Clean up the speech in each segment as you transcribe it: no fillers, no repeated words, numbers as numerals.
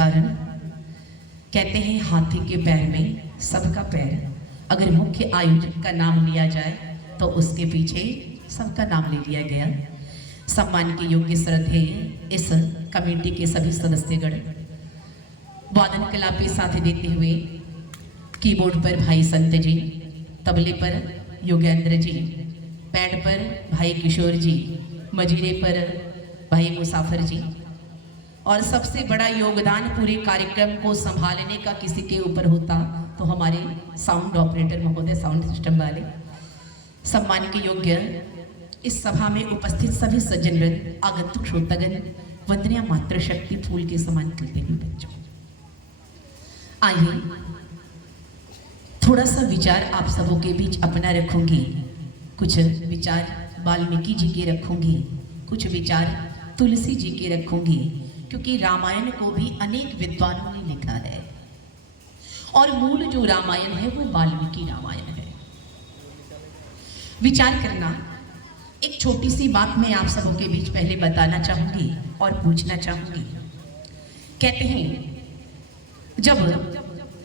कारण कहते हैं हाथी के पैर में सबका पैर। अगर मुख्य आयोजक का नाम लिया जाए तो उसके पीछे सबका नाम ले लिया गया। सम्मान के योग्य श्रद्धेय इस कमेटी के सभी सदस्यगण, वादन कला पे साथ देते हुए कीबोर्ड पर भाई संत जी, तबले पर योगेंद्र जी, पैड पर भाई किशोर जी, मजीरे पर भाई मुसाफिर जी, और सबसे बड़ा योगदान पूरे कार्यक्रम को संभालने का किसी के ऊपर होता तो हमारे साउंड ऑपरेटर महोदय, साउंड सिस्टम वाले। सम्मान के योग्य इस सभा में उपस्थित सभी सज्जनवृंद, आगंतुक श्रोतागण, वंदनीय मातृशक्ति फूल के समान खिलते हुए बच्चों, आइए थोड़ा सा विचार आप सबों के बीच अपना रखूंगी। कुछ विचार वाल्मीकि जी के रखूंगी, कुछ विचार तुलसी जी के रखूंगी, क्योंकि रामायण को भी अनेक विद्वानों ने लिखा है और मूल जो रामायण है वो वाल्मीकि रामायण है। विचार करना, एक छोटी सी बात मैं आप सबों के बीच पहले बताना चाहूंगी और पूछना चाहूंगी। कहते हैं जब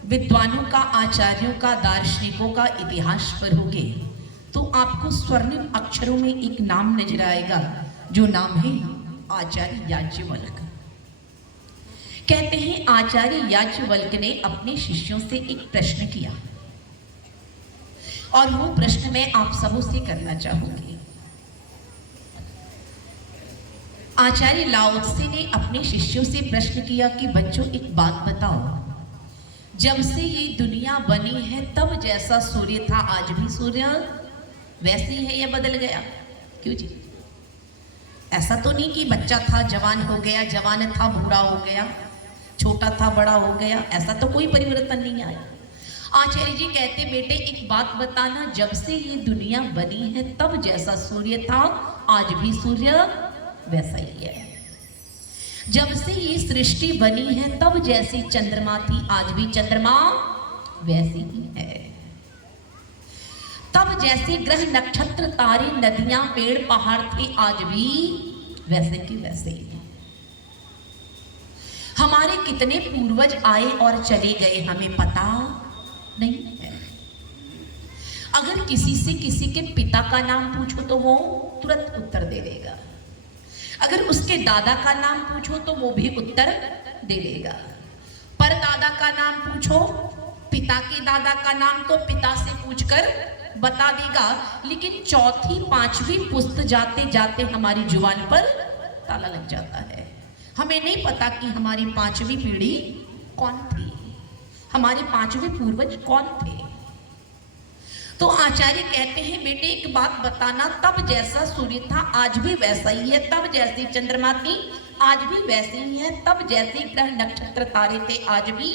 विद्वानों का, आचार्यों का, दार्शनिकों का इतिहास पढ़ोगे तो आपको स्वर्णिम अक्षरों में एक नाम नजर आएगा, जो नाम है आचार्य याज्ञवल्क्य। कहते हैं आचार्य याज्ञवल्क्य ने अपने शिष्यों से एक प्रश्न किया और वो प्रश्न मैं आप सबों से करना चाहूंगी। आचार्य लाओ त्से ने अपने शिष्यों से प्रश्न किया कि बच्चों एक बात बताओ, जब से ये दुनिया बनी है तब जैसा सूर्य था आज भी सूर्य वैसे ही है या बदल गया? क्यों जी? ऐसा तो नहीं कि बच्चा था जवान हो गया, जवान था बूढ़ा हो गया, छोटा था बड़ा हो गया, ऐसा तो कोई परिवर्तन नहीं आया। आचार्य जी कहते बेटे एक बात बताना, जब से ये दुनिया बनी है तब जैसा सूर्य था आज भी सूर्य वैसा ही है। जब से ये सृष्टि बनी है तब जैसी चंद्रमा थी आज भी चंद्रमा वैसी ही है। तब जैसे ग्रह, नक्षत्र, तारे, नदियां, पेड़, पहाड़ थे आज भी वैसे के वैसे ही। हमारे कितने पूर्वज आए और चले गए हमें पता नहीं है। अगर किसी से किसी के पिता का नाम पूछो तो वो तुरंत उत्तर दे देगा, अगर उसके दादा का नाम पूछो तो वो भी उत्तर दे देगा, पर दादा का नाम पूछो, पिता के दादा का नाम तो पिता से पूछकर बता देगा, लेकिन चौथी पांचवी पुस्त जाते जाते हमारी जुबान पर ताला लग जाता है। हमें नहीं पता कि हमारी पांचवी पीढ़ी कौन थी, हमारे पांचवे पूर्वज कौन थे। तो आचार्य कहते हैं बेटे एक बात बताना, तब जैसा सूर्य था आज भी वैसा ही है, तब जैसी चंद्रमा थी आज भी वैसे ही है, तब जैसे ग्रह, नक्षत्र, तारे थे आज भी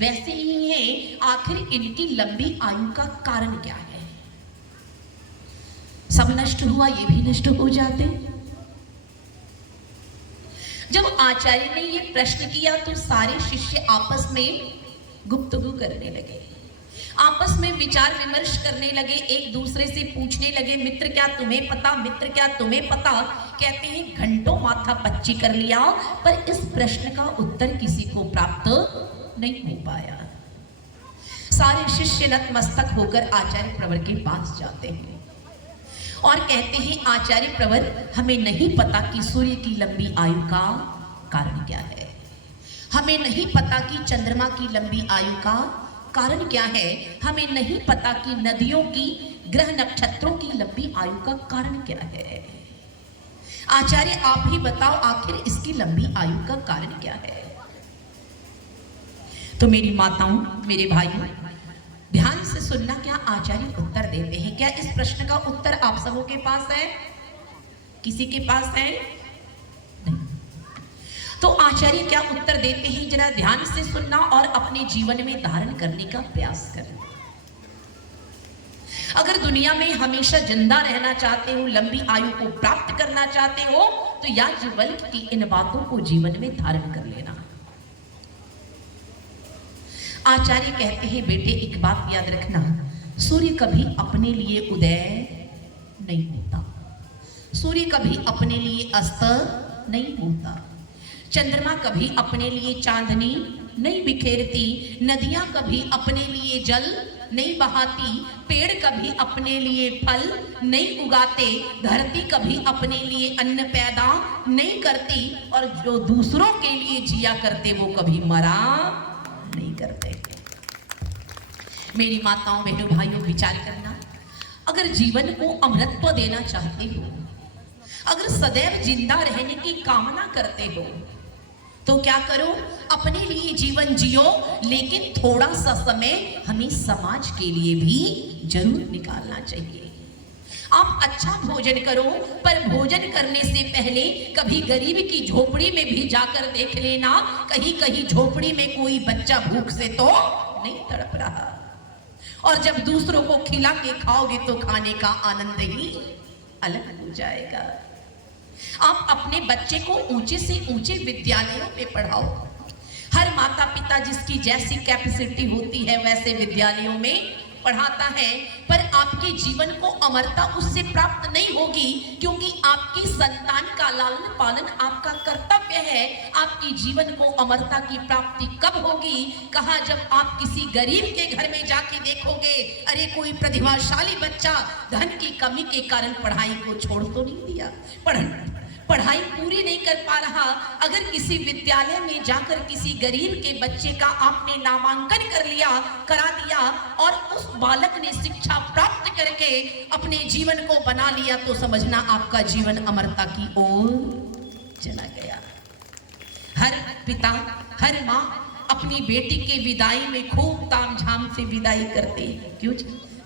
वैसे ही हैं। आखिर इनकी लंबी आयु का कारण क्या है? सब नष्ट हुआ, ये भी नष्ट हो जाते। जब आचार्य ने ये प्रश्न किया तो सारे शिष्य आपस में गुफ्तगू करने लगे, आपस में विचार विमर्श करने लगे, एक दूसरे से पूछने लगे, मित्र क्या तुम्हें पता, मित्र क्या तुम्हें पता। कहते हैं घंटों माथा पच्ची कर लिया पर इस प्रश्न का उत्तर किसी को प्राप्त नहीं हो पाया। सारे शिष्य नतमस्तक होकर आचार्य प्रवर के पास जाते हैं और कहते हैं आचार्य प्रवर, हमें नहीं पता कि सूर्य की लंबी आयु का कारण क्या है, हमें नहीं पता कि चंद्रमा की लंबी आयु का कारण क्या है, हमें नहीं पता कि नदियों की, ग्रह, नक्षत्रों की लंबी आयु का कारण क्या है। आचार्य आप ही बताओ आखिर इसकी लंबी आयु का कारण क्या है। तो मेरी माताओं, मेरे भाइयों, ध्यान से सुनना, क्या आचार्य उत्तर देते हैं। क्या इस प्रश्न का उत्तर आप सबों के पास है? किसी के पास है? नहीं। तो आचार्य क्या उत्तर देते हैं, जरा ध्यान से सुनना और अपने जीवन में धारण करने का प्रयास करना। अगर दुनिया में हमेशा जिंदा रहना चाहते हो, लंबी आयु को प्राप्त करना चाहते हो, तो याज्ञवल्क्य की इन बातों को जीवन में धारण कर लेना। आचार्य कहते हैं बेटे एक बात याद रखना, सूर्य कभी अपने लिए उदय नहीं होता, सूर्य कभी अपने लिए अस्त नहीं होता। चंद्रमा कभी अपने लिए चांदनी नहीं बिखेरती, नदियां कभी अपने लिए जल नहीं बहाती, पेड़ कभी अपने लिए फल नहीं उगाते, धरती कभी अपने लिए अन्न पैदा नहीं करती, और जो दूसरों के लिए जिया करते वो कभी मरा नहीं करते। मेरी माताओं बहनों भाइयों, विचार करना, अगर जीवन को अमृतत्व देना चाहते हो, अगर सदैव जिंदा रहने की कामना करते हो, तो क्या करो, अपने लिए जीवन जियो, लेकिन थोड़ा सा समय हमें समाज के लिए भी जरूर निकालना चाहिए। आप अच्छा भोजन करो, पर भोजन करने से पहले कभी गरीब की झोपड़ी में भी जाकर देख लेना, कहीं कहीं झोपड़ी में कोई बच्चा भूख से तो नहीं तड़प रहा। और जब दूसरों को खिला के खाओगे तो खाने का आनंद ही अलग हो जाएगा। आप अपने बच्चे को ऊंचे से ऊंचे विद्यालयों में पढ़ाओ। हर माता पिता जिसकी जैसी कैपेसिटी होती है वैसे विद्यालयों में पढ़ाता है, पर आपके जीवन को अमरता उससे प्राप्त नहीं होगी, क्योंकि आपकी संतान का लालन पालन आपका कर्तव्य है। आपकी जीवन को अमरता की प्राप्ति कब होगी? कहा, जब आप किसी गरीब के घर में जाके देखोगे, अरे कोई प्रतिभाशाली बच्चा धन की कमी के कारण पढ़ाई को छोड़ तो नहीं दिया, पढ़ाई पूरी नहीं कर पा रहा। अगर किसी विद्यालय में जाकर किसी गरीब के बच्चे का आपने नामांकन करा दिया और उस बालक ने शिक्षा प्राप्त करके अपने जीवन को बना लिया, तो समझना आपका जीवन अमरता की ओर चला गया। हर पिता, हर माँ अपनी बेटी के विदाई में खूब तामझाम से विदाई करते हैं। क्यों?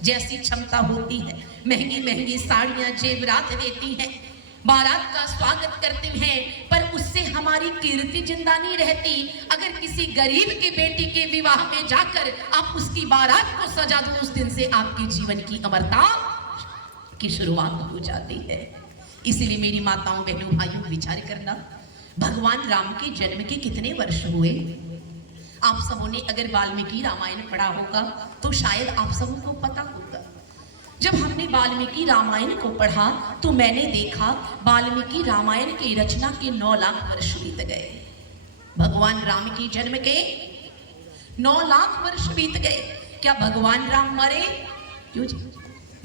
जैसी क्षमता होती है, महंगी महंगी साड़ियां जेवरात देती हैं, बारात का स्वागत करते हैं, पर उससे हमारी कीर्ति जिंदा नहीं रहती। अगर किसी गरीब की बेटी के विवाह में जाकर आप उसकी बारात को सजा दो, उस दिन से आपके जीवन की अमरता की शुरुआत हो जाती है। इसलिए मेरी माताओं बहनों भाइयों, विचार करना, भगवान राम के जन्म के कितने वर्ष हुए? आप सबों ने अगर वाल्मीकि रामायण पढ़ा होगा तो शायद आप सबों को पता होगा। जब हमने वाल्मीकि रामायण को पढ़ा तो मैंने देखा वाल्मीकि रामायण की रचना के 9 लाख वर्ष बीत गए। भगवान राम के जन्म के 9 लाख वर्ष बीत गए। क्या भगवान राम मरे? क्यों जी?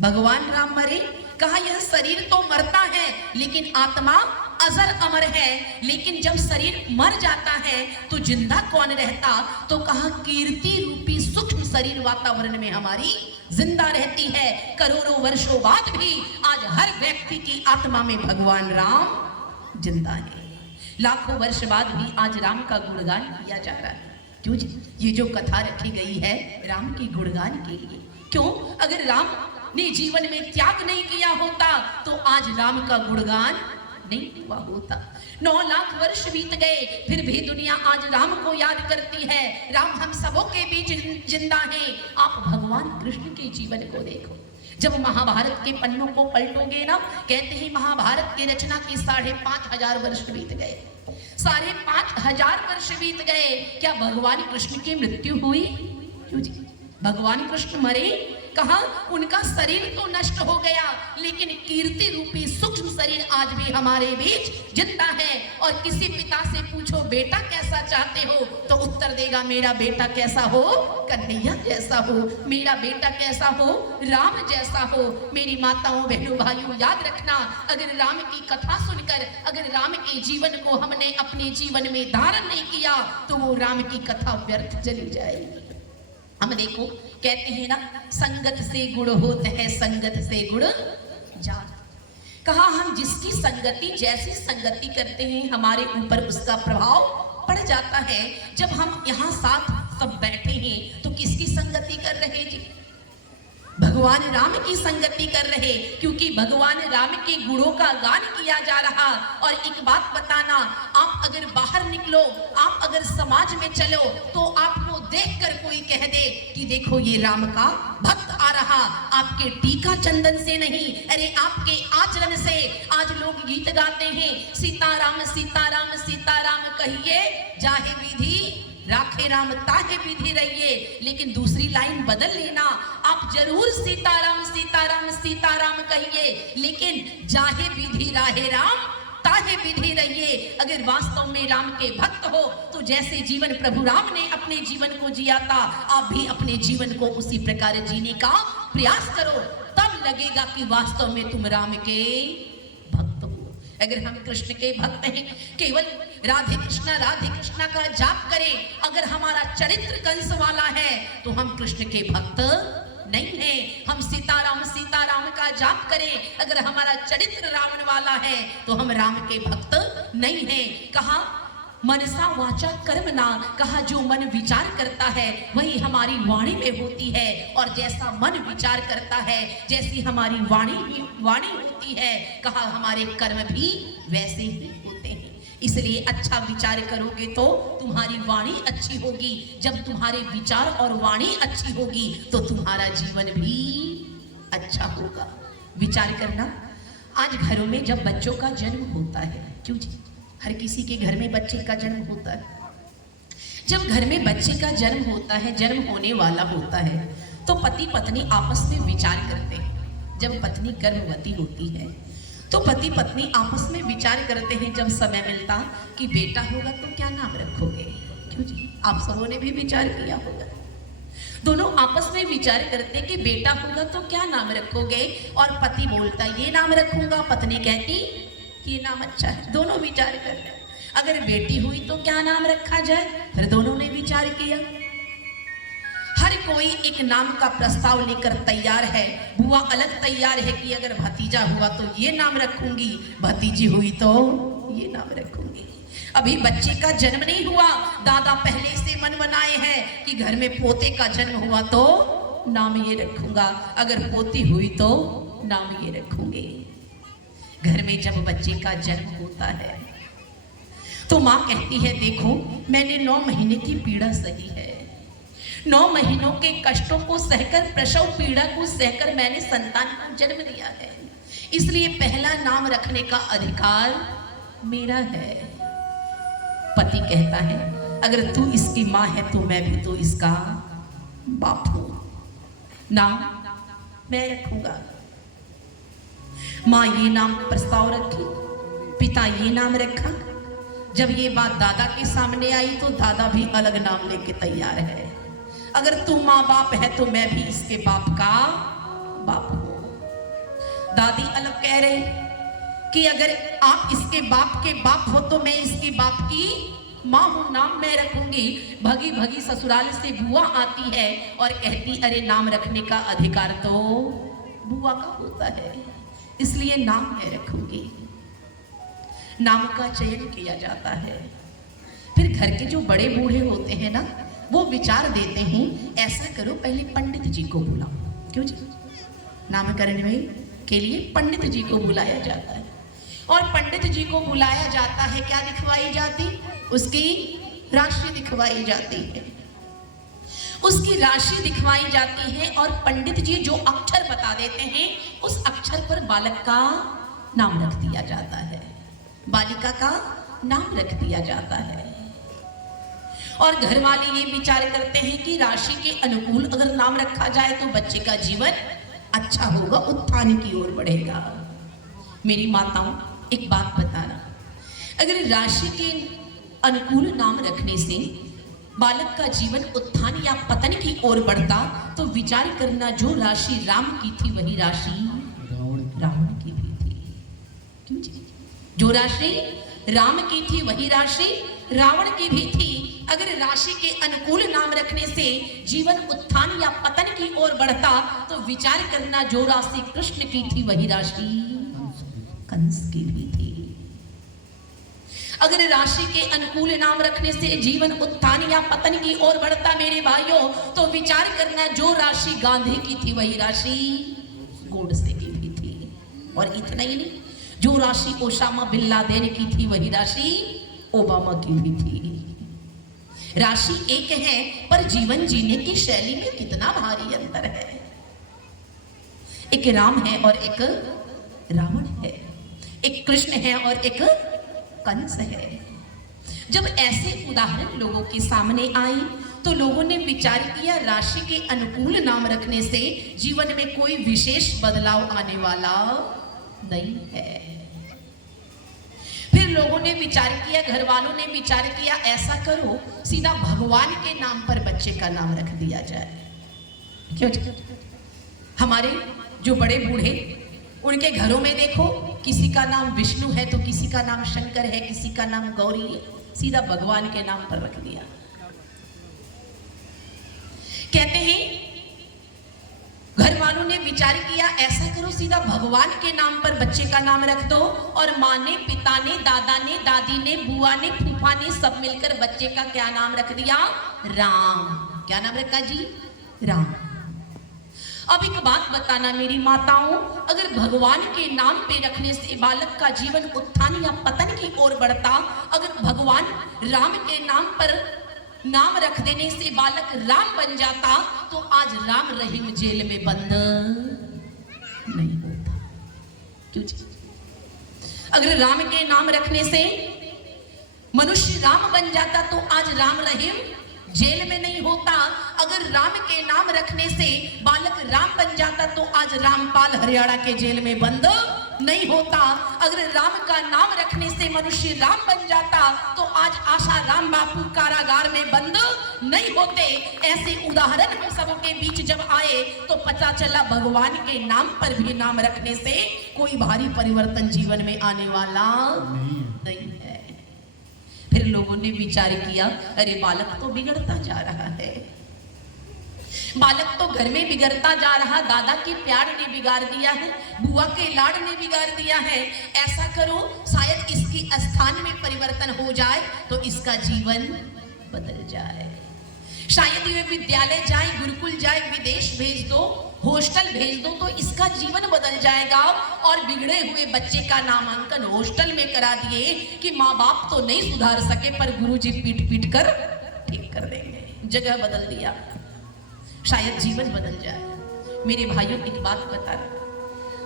भगवान राम मरे? कहा, यह शरीर तो मरता है लेकिन आत्मा अजर अमर है। लेकिन जब शरीर मर जाता है तो जिंदा कौन रहता? तो कहा, कीर्ति रूपी सूक्ष्म शरीर वातावरण में हमारी जिंदा रहती है। करोड़ों वर्षों बाद भी आज हर व्यक्ति की आत्मा में भगवान राम जिंदा है। लाखों वर्ष बाद भी आज राम का गुणगान किया जा रहा है। क्यों? ये जो कथा रखी गई है राम के गुणगान के लिए। क्यों? अगर राम ने जीवन में त्याग नहीं किया होता तो आज राम का गुणगान नहीं हुआ होता। 9 लाख वर्ष बीत गए, फिर भी दुनिया आज राम को याद करती है। राम हम सबों के बीच जिंदा हैं। आप भगवान कृष्ण के जीवन को देखो। जब महाभारत के पन्नों को पलटोगे ना, कहते हैं महाभारत की रचना के 5,500 वर्ष बीत गए। 5,500 वर्ष बीत गए। क्या भगवान कृष्ण की मृत्यु हुई? क्यों जी? भगवान कृष्ण मरे? कहा, उनका शरीर तो नष्ट हो गया, लेकिन कीर्ति रूपी सूक्ष्म शरीर आज भी हमारे बीच जिंदा है। और किसी पिता से पूछो बेटा कैसा चाहते हो, तो उत्तर देगा मेरा बेटा कैसा हो? कन्हैया जैसा हो। मेरा बेटा कैसा हो? राम जैसा हो। मेरी माताओं बहनों भाइयों, याद रखना, अगर राम की कथा सुनकर अगर राम के जीवन को हमने अपने जीवन में धारण नहीं किया तो वो राम की कथा व्यर्थ चली जाएगी। हम देखो, कहते हैं ना, संगत से गुण होते हैं, संगत से गुण जात। कहा, हम जिसकी संगति, जैसी संगति करते हैं हमारे ऊपर उसका प्रभाव पड़ जाता है। जब हम यहाँ साथ सब बैठे हैं तो किसकी संगति कर रहे जी? भगवान राम की संगति कर रहे, क्योंकि भगवान राम के गुणों का गान किया जा रहा। और एक बात बताना, आप अगर बाहर निकलो, आप अगर समाज में चलो, तो आपको देखकर कोई कह दे कि देखो ये राम का भक्त आ रहा, आपके टीका चंदन से नहीं, अरे आपके आचरण से। आज लोग गीत गाते हैं, सीताराम सीताराम सीताराम कहिए, जाहे विधि राखे राम ताहे विधि रहिए। लेकिन दूसरी लाइन बदल लेना, आप जरूर सीताराम सीताराम सीताराम कहिए, लेकिन जाहे विधि राहे राम ताहे विधि रहिए। अगर वास्तव में राम के भक्त हो तो जैसे जीवन प्रभु राम ने अपने जीवन को जिया था, आप भी अपने जीवन को उसी प्रकार जीने का प्रयास करो, तब लगेगा कि वास्तव में तुम राम के भक्त हो। अगर हम कृष्ण के भक्त हैं, केवल राधे कृष्णा का जाप करें, अगर हमारा चरित्र कंस वाला है तो हम कृष्ण के भक्त नहीं है। हम सीताराम का जाप करें, अगर हमारा चरित्र रावण वाला है तो हम राम के भक्त नहीं है। कहा मनसा वाचा कर्मणा, कहा जो मन विचार करता है वही हमारी वाणी में होती है, और जैसा मन विचार करता है जैसी हमारी वाणी होती है, कहा हमारे कर्म भी वैसे ही होते हैं। इसलिए अच्छा विचार करोगे तो तुम्हारी वाणी अच्छी होगी, जब तुम्हारे विचार और वाणी अच्छी होगी तो तुम्हारा जीवन भी अच्छा होगा। विचार करना, आज घरों में जब बच्चों का जन्म होता है, क्यों जी, हर किसी के घर में बच्चे का जन्म होता है। जब घर में बच्चे का जन्म होता है, जन्म होने वाला होता है, तो पति पत्नी आपस में विचार करते हैं। जब पत्नी गर्भवती होती है तो पति पत्नी आपस में विचार करते हैं, जब समय मिलता कि बेटा होगा तो क्या नाम रखोगे। क्यों जी, आप सबों ने भी विचार किया होगा। दोनों आपस में विचार करते कि बेटा होगा तो क्या नाम रखोगे, और पति बोलता ये नाम रखूंगा, पत्नी कहती ये नाम अच्छा है। दोनों विचार कर रहे। अगर बेटी हुई तो क्या नाम रखा जाए, फिर दोनों ने विचार किया। हर कोई एक नाम का प्रस्ताव लेकर तैयार है। बुआ अलग तैयार है कि अगर भतीजा हुआ तो ये नाम रखूंगी, भतीजी हुई तो ये नाम रखूंगी। अभी बच्चे का जन्म नहीं हुआ, दादा पहले से मन बनाए हैं कि घर में पोते का जन्म हुआ तो नाम ये रखूंगा, अगर पोती हुई तो नाम ये रखूंगी। घर में जब बच्चे का जन्म होता है तो माँ कहती है देखो मैंने 9 महीने की पीड़ा सही है, 9 महीनों के कष्टों को सहकर, प्रसव पीड़ा को सहकर मैंने संतान को जन्म दिया है, इसलिए पहला नाम रखने का अधिकार मेरा है। पति कहता है अगर तू इसकी माँ है तो मैं भी तो इसका बाप हूं, नाम मैं रखूंगा। माँ ये नाम प्रस्ताव रखी, पिता ये नाम रखा। जब ये बात दादा के सामने आई तो दादा भी अलग नाम लेके तैयार है। अगर तू माँ बाप है तो मैं भी इसके बाप का बाप हूं। दादी अलग कह रही कि अगर आप इसके बाप के बाप हो तो मैं इसके बाप की माँ हूं, नाम मैं रखूंगी। भगी भगी ससुराल से बुआ आती है और कहती अरे नाम रखने का अधिकार तो बुआ का होता है, इसलिए नाम मैं रखूंगी। नाम का चयन किया जाता है। फिर घर के जो बड़े बूढ़े होते हैं ना, वो विचार देते हैं ऐसा करो पहले पंडित जी को बुलाओ। क्यों जी, नामकरण में के लिए पंडित जी को बुलाया जाता है, और पंडित जी को बुलाया जाता है, क्या दिखवाई जाती, उसकी राशि दिखवाई जाती है। उसकी राशि दिखवाई जाती है और पंडित जी जो अक्षर बता देते हैं उस अक्षर पर बालक का नाम रख दिया जाता है, बालिका का नाम रख दिया जाता है। और घर वाले ये विचार करते हैं कि राशि के अनुकूल अगर नाम रखा जाए तो बच्चे का जीवन अच्छा होगा, उत्थान की ओर बढ़ेगा। मेरी माताओं एक बात बताना, अगर राशि के अनुकूल नाम रखने से बालक का जीवन उत्थान या पतन की ओर बढ़ता तो विचार करना जो राशि राम की थी वही राशि रावण की भी थी। क्यों जी, जो राशि राम की थी वही राशि रावण की भी थी। अगर राशि के अनुकूल नाम रखने से जीवन उत्थान या पतन की ओर बढ़ता तो विचार करना जो राशि कृष्ण की थी वही राशि कंस की भी थी। अगर राशि के अनुकूल नाम रखने से जीवन उत्थान या पतन की ओर बढ़ता मेरे भाइयों, तो विचार करना जो राशि गांधी की थी वही राशि गोडसे की भी थी। और इतना ही नहीं, जो राशि ओसामा बिन लादेन की थी वही राशि ओबामा की भी थी। राशि एक है पर जीवन जीने की शैली में कितना भारी अंतर है। एक राम है और एक रावण है, एक कृष्ण है और एक कंस है। जब ऐसे उदाहरण लोगों के सामने आए तो लोगों ने विचार किया राशि के अनुकूल नाम रखने से जीवन में कोई विशेष बदलाव आने वाला नहीं है। फिर लोगों ने विचार किया, घर वालों ने विचार किया, ऐसा करो सीधा भगवान के नाम पर बच्चे का नाम रख दिया जाए। क्यों? हमारे जो बड़े बूढ़े, उनके घरों में देखो, किसी का नाम विष्णु है तो किसी का नाम शंकर है, किसी का नाम गौरी है, सीधा भगवान के नाम पर रख दिया। कहते हैं घर वालों ने विचार किया, ऐसा करो सीधा भगवान के नाम पर बच्चे का नाम रख दो। और माँ ने, पिता ने, दादा ने, दादी ने, बुआ ने, फूफा ने सब मिलकर बच्चे का क्या नाम रख दिया? राम। क्या नाम रखा जी? राम। अब एक बात बताना मेरी माताओं, अगर भगवान के नाम पे रखने से बालक का जीवन उत्थान या पतन की ओर बढ़ता, अगर भगवान राम के नाम पर नाम रख देने से बालक राम बन जाता, तो आज राम रहीम जेल में बंद नहीं होता। क्यों जी? अगर राम के नाम रखने से मनुष्य राम बन जाता, तो आज राम रहीम जेल में नहीं होता। अगर राम के नाम रखने से बालक राम बन जाता, तो आज रामपाल हरियाणा के जेल में बंद नहीं होता। अगर राम का नाम रखने से मनुष्य राम बन जाता, तो आज आशा राम बापू कारागार में बंद नहीं होते। ऐसे उदाहरण हम सबके बीच जब आए, तो पता चला भगवान के नाम पर भी नाम रखने से कोई भारी परिवर्तन जीवन में आने वाला नहीं है। फिर लोगों ने विचार किया, अरे बालक तो बिगड़ता जा रहा है, बालक तो घर में बिगड़ता जा रहा, दादा के प्यार ने बिगाड़ दिया है, बुआ के लाड ने बिगाड़ दिया है। ऐसा करो शायद इसके स्थान में परिवर्तन हो जाए तो इसका जीवन बदल जाए। शायद ये विद्यालय जाए, गुरुकुल जाए, विदेश भेज दो, हॉस्टल भेज दो, तो इसका जीवन बदल जाएगा। और बिगड़े हुए बच्चे का नामांकन हॉस्टल में करा दिए कि माँ बाप तो नहीं सुधार सके, पर गुरुजी पीट पीट कर ठीक कर देंगे। जगह बदल दिया, शायद जीवन बदल जाए। मेरे भाइयों एक बात बता रहा,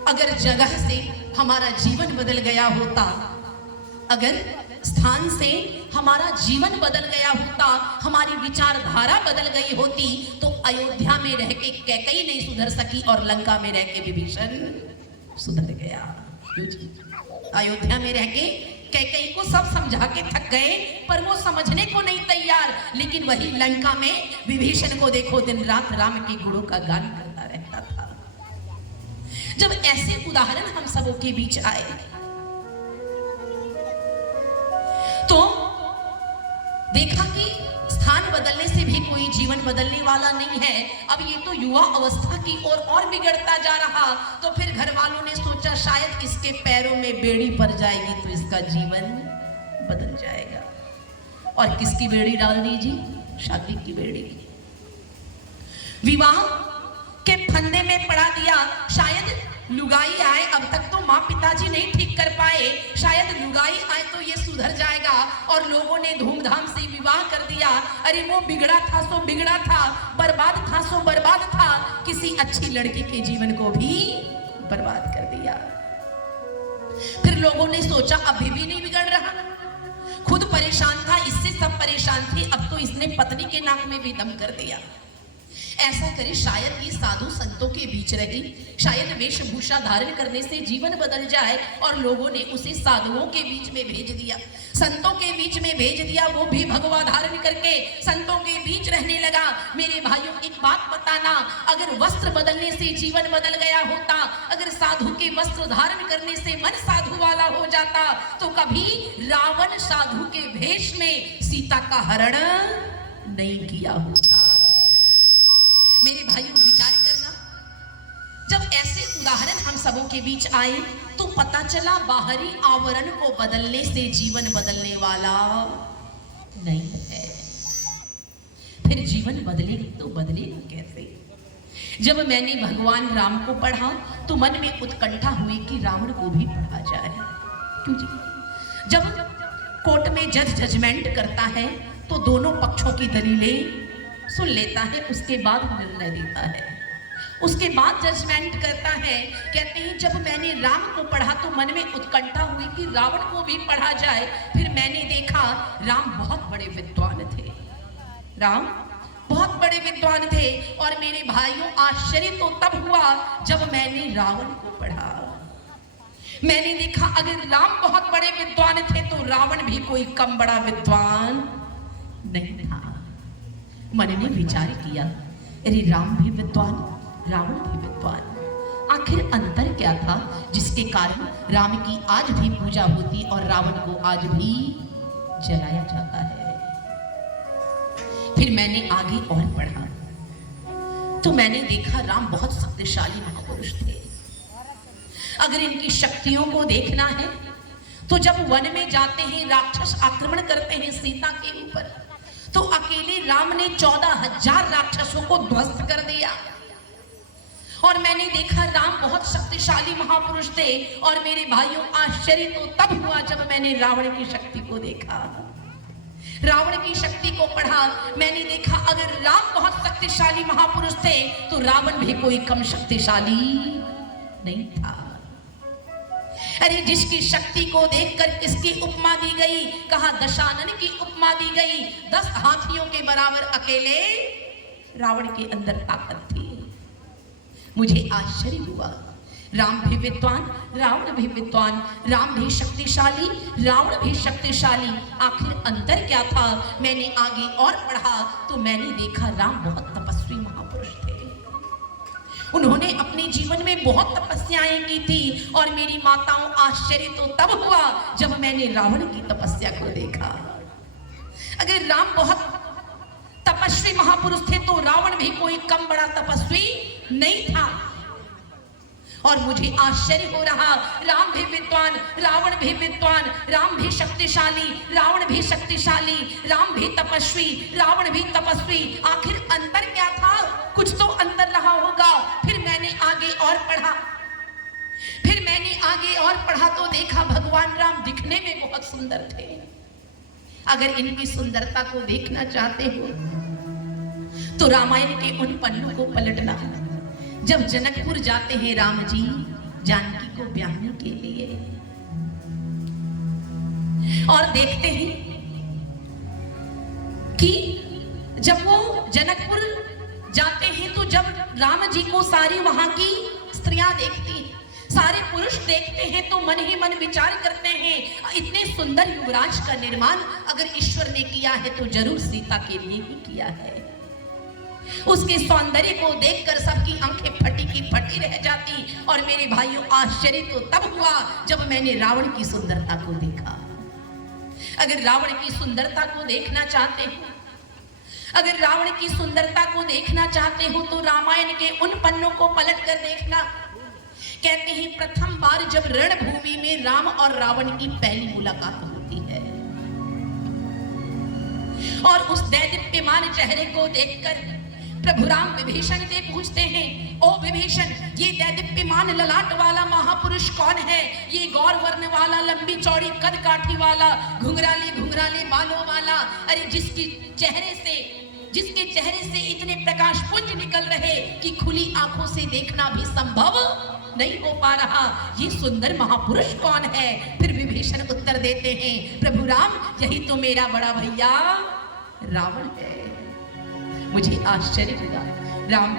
अगर जगह से हमारा जीवन बदल गया होता, अगर स्थान से हमारा जीवन बदल गया होता, हमारी विचारधारा बदल गई होती, तो अयोध्या में रह के कैकेयी नहीं सुधर सकी और लंका में रह के विभीषण सुधर गया। अयोध्या में रह के कैकेयी को सब समझा के थक गए, पर वो समझने को नहीं तैयार। लेकिन वही लंका में विभीषण को देखो, दिन रात राम के गुणों का गान करता रहता था। जब ऐसे उदाहरण हम सबों के बीच आए, तो देखा कि स्थान बदलने से भी कोई जीवन बदलने वाला नहीं है। अब ये तो युवा अवस्था की ओर और बिगड़ता जा रहा। तो फिर घर वालों ने सोचा शायद इसके पैरों में बेड़ी पड़ जाएगी तो इसका जीवन बदल जाएगा। और किसकी बेड़ी डाल दी जी? शादी की बेड़ी। विवाह के फंदे में पड़ा दिया। शायद लुगाई आए, अब तक तो माँ पिताजी नहीं ठीक कर पाए, शायद लुगाई आए तो ये सुधर जाएगा। और लोगों ने धूमधाम से विवाह कर दिया। अरे वो बिगड़ा था सो बिगड़ा था, बर्बाद था सो बर्बाद था, किसी अच्छी लड़की के जीवन को भी बर्बाद कर दिया। फिर लोगों ने सोचा अभी भी नहीं बिगड़ रहा, खुद परेशान था, इससे सब परेशान थे, अब तो इसने पत्नी के नाक में भी दम कर दिया। ऐसा करे शायद ये साधु संतों के बीच रही, शायद वेशभूषा धारण करने से जीवन बदल जाए। और लोगों ने उसे साधुओं के बीच में भेज दिया, संतों के बीच में भेज दिया। वो भी भगवा धारण करके संतों के बीच रहने लगा। मेरे भाइयों एक बात बताना, अगर वस्त्र बदलने से जीवन बदल गया होता, अगर साधु के वस्त्र धारण करने से मन साधु वाला हो जाता, तो कभी रावण साधु के भेष में सीता का हरण नहीं किया होता। मेरे भाइयों विचार करना, जब ऐसे उदाहरण हम सबों के बीच आए, तो पता चला बाहरी आवरण को बदलने से जीवन बदलने वाला नहीं है। फिर जीवन बदलेगा तो बदलेगा कैसे? जब मैंने भगवान राम को पढ़ा, तो मन में उत्कंठा हुई कि रावण को भी पढ़ा जाए। क्यों जी? जब कोर्ट में जज जजमेंट करता है, तो दोनों पक्षों की दलीलें सुन लेता है, उसके बाद निर्णय देता है, उसके बाद जजमेंट करता है। कहते हैं जब मैंने राम को पढ़ा तो मन में उत्कंठा हुई कि रावण को भी पढ़ा जाए। फिर मैंने देखा राम बहुत बड़े विद्वान थे, राम बहुत बड़े विद्वान थे। और मेरे भाइयों आश्चर्य तो तब हुआ जब मैंने रावण को पढ़ा। मैंने देखा अगर राम बहुत बड़े विद्वान थे तो रावण भी कोई कम बड़ा विद्वान नहीं था। मन ने विचार किया, अरे राम भी विद्वान, रावण भी विद्वान, आखिर अंतर क्या था जिसके कारण राम की आज भी पूजा होती और रावण को आज भी जलाया जाता है। फिर मैंने आगे और पढ़ा तो मैंने देखा राम बहुत शक्तिशाली महापुरुष थे। अगर इनकी शक्तियों को देखना है तो जब वन में जाते हैं, राक्षस आक्रमण करते हैं सीता के ऊपर, तो अकेले राम ने 14,000 राक्षसों को ध्वस्त कर दिया। और मैंने देखा राम बहुत शक्तिशाली महापुरुष थे। और मेरे भाइयों, आश्चर्य तो तब हुआ जब मैंने रावण की शक्ति को देखा, रावण की शक्ति को पढ़ा। मैंने देखा अगर राम बहुत शक्तिशाली महापुरुष थे तो रावण भी कोई कम शक्तिशाली नहीं था। अरे जिसकी शक्ति को देखकर किसकी उपमा दी गई, कहा दशानन की उपमा दी गई। 10 हाथियों के बराबर अकेले रावण के अंदर ताकत थी। मुझे आश्चर्य हुआ, राम भी विद्वान, रावण भी विद्वान, राम भी शक्तिशाली, रावण भी शक्तिशाली, आखिर अंतर क्या था। मैंने आगे और पढ़ा तो मैंने देखा राम बहुत तपस्वी महापुरुष थे। उन्होंने अपने जीवन में बहुत तपस्याएं की थी। और मेरी माताओं, आश्चर्य तो तब हुआ जब मैंने रावण की तपस्या को देखा। अगर राम बहुत तपस्वी महापुरुष थे तो रावण भी कोई कम बड़ा तपस्वी नहीं था। और मुझे आश्चर्य हो रहा, राम भी विद्वान, रावण भी विद्वान, राम भी शक्तिशाली, रावण भी शक्तिशाली, राम भी तपस्वी, रावण भी तपस्वी, आखिर अंतर क्या था। कुछ तो अंतर रहा होगा। फिर मैंने आगे और पढ़ा तो देखा भगवान राम दिखने में बहुत सुंदर थे। अगर इनकी सुंदरता को देखना चाहते हो तो रामायण के उन पन्नों को पलटना। जब जनकपुर जाते हैं राम जी जानकी को ब्याहने के लिए, और देखते हैं कि जब वो जनकपुर जाते हैं तो जब राम जी को सारी वहां की स्त्रियां देखती, सारे पुरुष देखते हैं तो मन ही मन विचार करते हैं, इतने सुंदर युवराज का निर्माण अगर ईश्वर ने किया है तो जरूर सीता के लिए ही किया है। उसके सौंदर्य को देखकर सबकी आंखें फटी की फटी रह जाती। और मेरे भाइयों, आश्चर्य तो तब हुआ जब मैंने रावण की सुंदरता को देखा। अगर रावण की सुंदरता को देखना चाहते हो, अगर रावण की सुंदरता को देखना चाहते हो तो रामायण के उन पन्नों को पलट कर देखना। कहते हैं प्रथम बार जब रणभूमि में राम और रावण की पहली मुलाकात होती है और उस दैदीप्यमान चेहरे को देखकर प्रभु राम विभीषण से पूछते हैं, ओ विभीषण, ये दैदीप्यमान ललाट वाला महापुरुष कौन है। ये गौर वर्ण वाला, लंबी चौड़ी कद काठी वाला, घुंघराले घुंघराले बालों वाला, अरे जिसके चेहरे से इतने प्रकाश पुंज निकल रहे कि खुली आंखों से देखना भी संभव नहीं हो पा रहा, ये सुंदर महापुरुष कौन है। फिर विभीषण उत्तर देते हैं, प्रभु राम, यही तो मेरा बड़ा भैया रावण है। मुझे आश्चर्य हुआ, राम